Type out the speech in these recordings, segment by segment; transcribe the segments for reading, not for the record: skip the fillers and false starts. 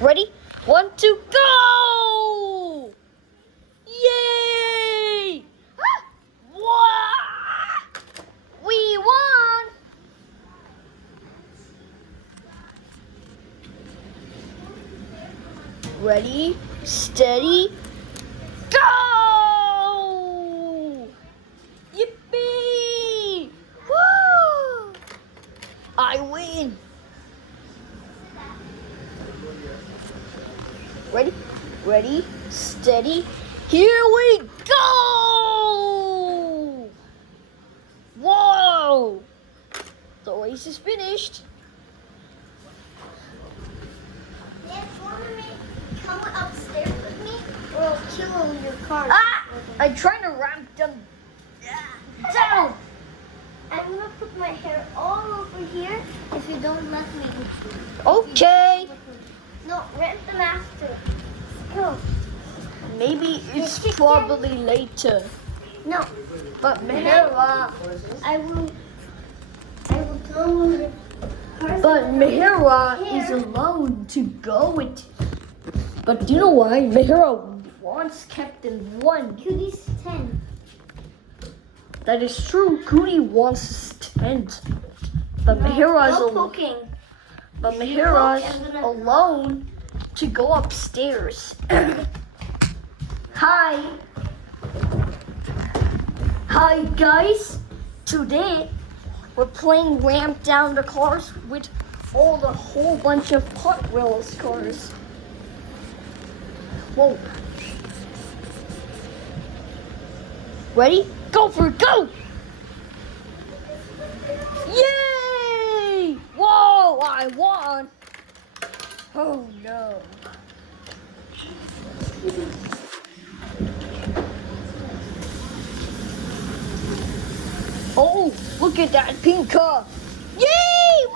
Ready? 1, 2, go! Yay! Wow! We won! Ready, steady, go! Yippee! Woo! I win! Ready, steady, here we go! Whoa! The race is finished. Dad, want to come upstairs with me, or I'll kill your car. I'm trying to ramp them down. I'm gonna put my hair all over here if you don't let me. Okay. No, ramp them after. Go. Maybe it's probably later. No, But Mihira, I will tell you. but Mihira is alone to go with. But do you know why? Mihira wants Captain 1. Cutie's 10. That is true. Cootie wants 10. But Mihira is No poking. But Mihira's alone to go upstairs. Hi. Hi guys. Today we're playing ramp down the cars with all the whole bunch of Hot Wheels cars. Whoa. Ready? Go for it, go! Yay! Whoa, I won! Oh no. Oh, look at that pink car. Yay!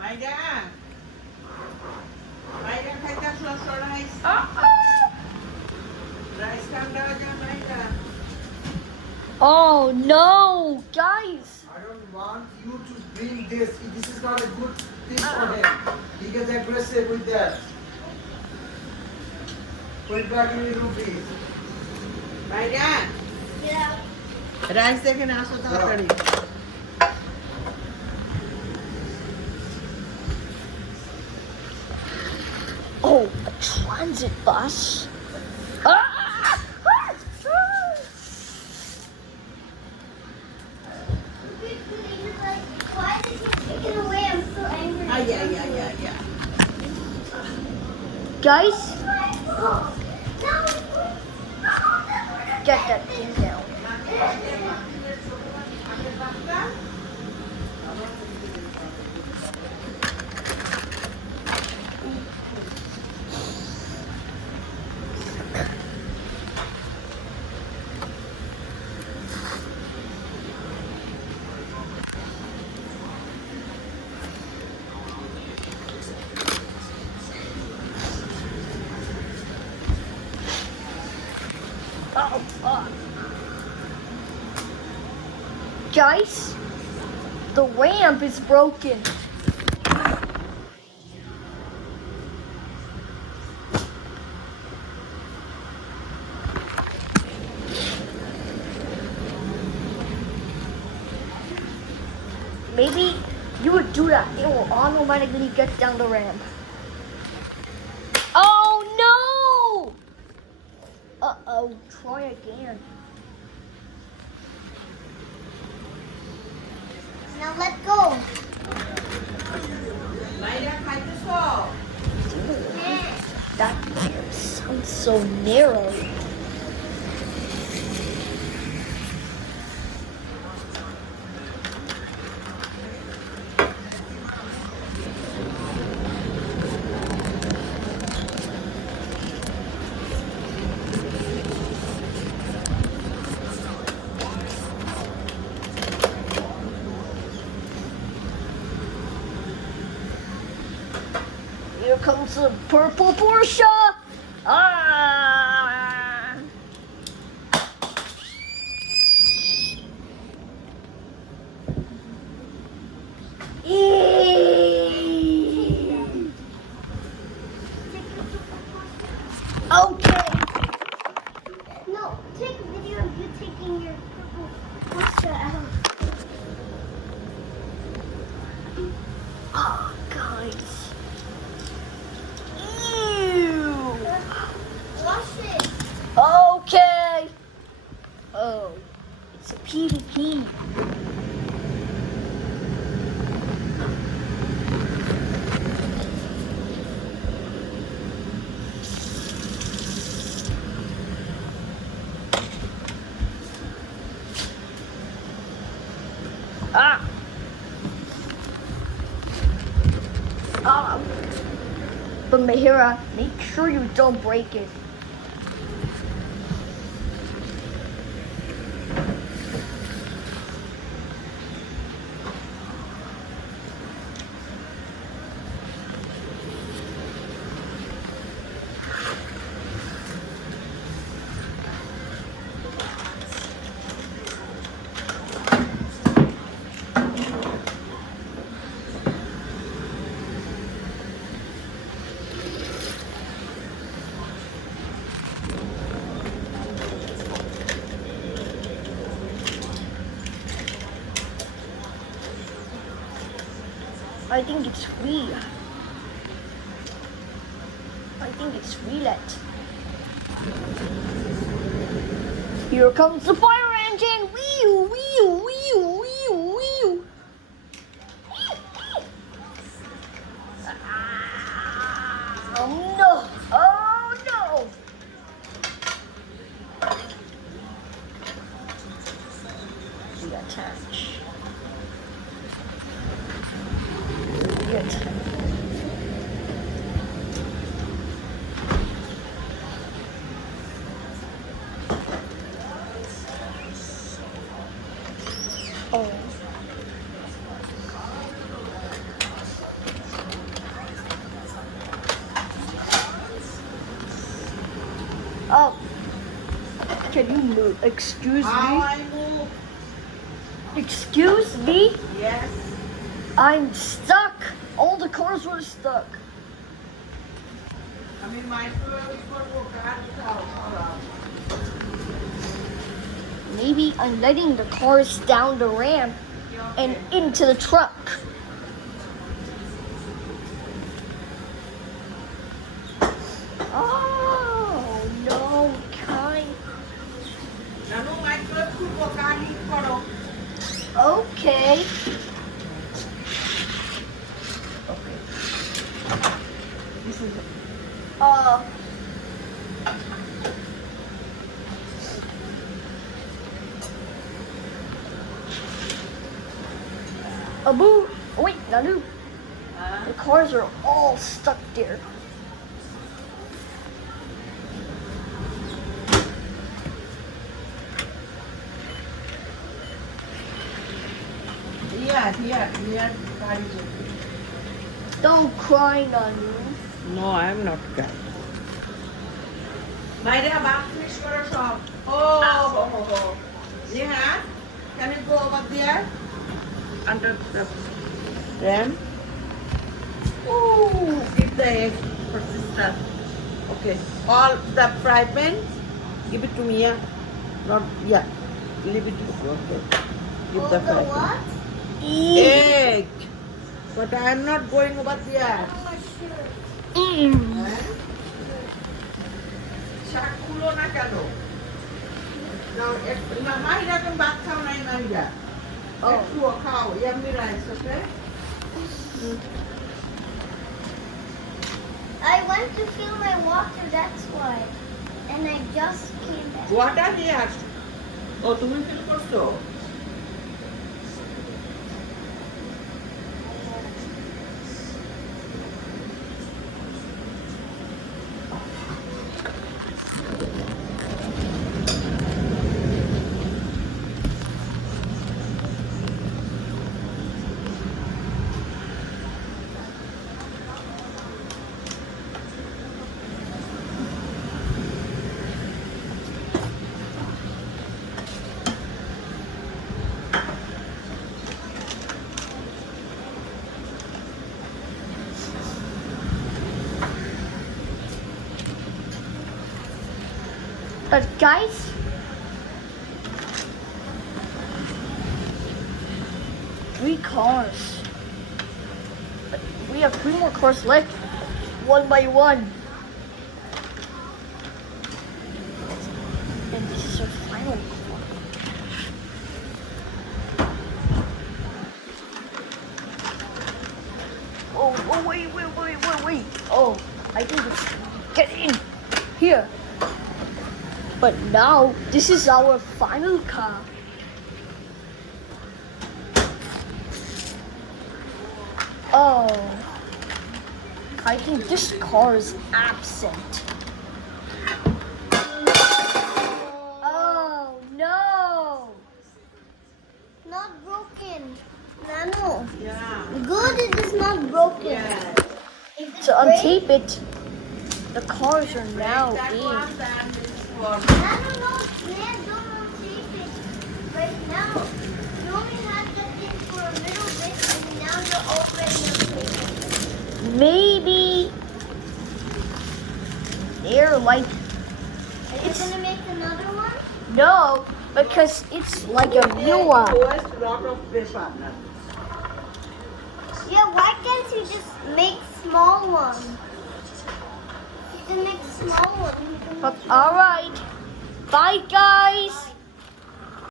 Maida, খাইতে আসো rice rice কামড়া যা Maida Oh no, guys. I don't want you to bring this. This is not a good thing for him. He gets aggressive with that. Put it back in your room, please. Maida Yeah. Rice এখানে আসো তাড়াতাড়ি Oh, a transit bus. Why did you take it away? I'm so angry. ay ay ay ay ay Guys, No. get that thing down. Oh, fuck. Guys, the ramp is broken. Maybe you would do that. It will automatically get down the ramp. Oh no! Uh-oh, try again. Now let go. মাইদা খাইতেছো That sounds so narrow. Here comes the purple Porsche. Ah! me. Ah! Ah! But Mahira, make sure you don't break it. I think it's wheel. I think it's wheelet. Here comes the fire engine! Wheel, wheel, wheel, wheel, wheel. Oh no! Oh no! Reattach. Reattach. Oh. Oh. Can you move? Excuse How me? I move? Excuse me? Yes. I'm stuck. All the cars were stuck. আমি microwave করবো কার খাও Maybe I'm letting the cars down the ramp and into the truck. Oh no, kind. জানো microwave করবো কার hit করো Okay. This is Abu, oh wait, Nanu. The cars are all stuck there. Here, Don't cry, Nanu. No, I am not crying. Mayra, back finish karo shop. Oh. Jihan, can you go over there? Under the ram. Ooh. Keep the egg for sister. Okay. All the fry pan, give it to me, yeah? Not, yeah. Leave it to you. Okay. Give the fry pan. what? Egg. But I am not going over there. শাক খুলো না কেন নাও না মাহিরা তুমি ভাত খাও নাই মাহিরা একটু খাও yummy rice okay I went to fill my water, that's why. And I just came back. Water নিয়ে আস ও তুমি ফিল করছো But guys, three cars. But we have 3 more cars left, one by one. And this is our final car. I think it's get in here. But now this is our final car. Oh, I think this car is absent. Oh no! Not broken. Nano. Yeah. Good, it is not broken. Yeah. If it's So break- untape it. The cars are now That in. one, then this one. Nano, no, man, don't untape it right now. You only had that thing for a little bit, and now you're already untaking. Maybe they're like Are you gonna make another one? no, because it's like a new one. Lowest lot of paper. Yeah, why can't you just make small ones? You can make small ones. You can But make- all right, bye guys.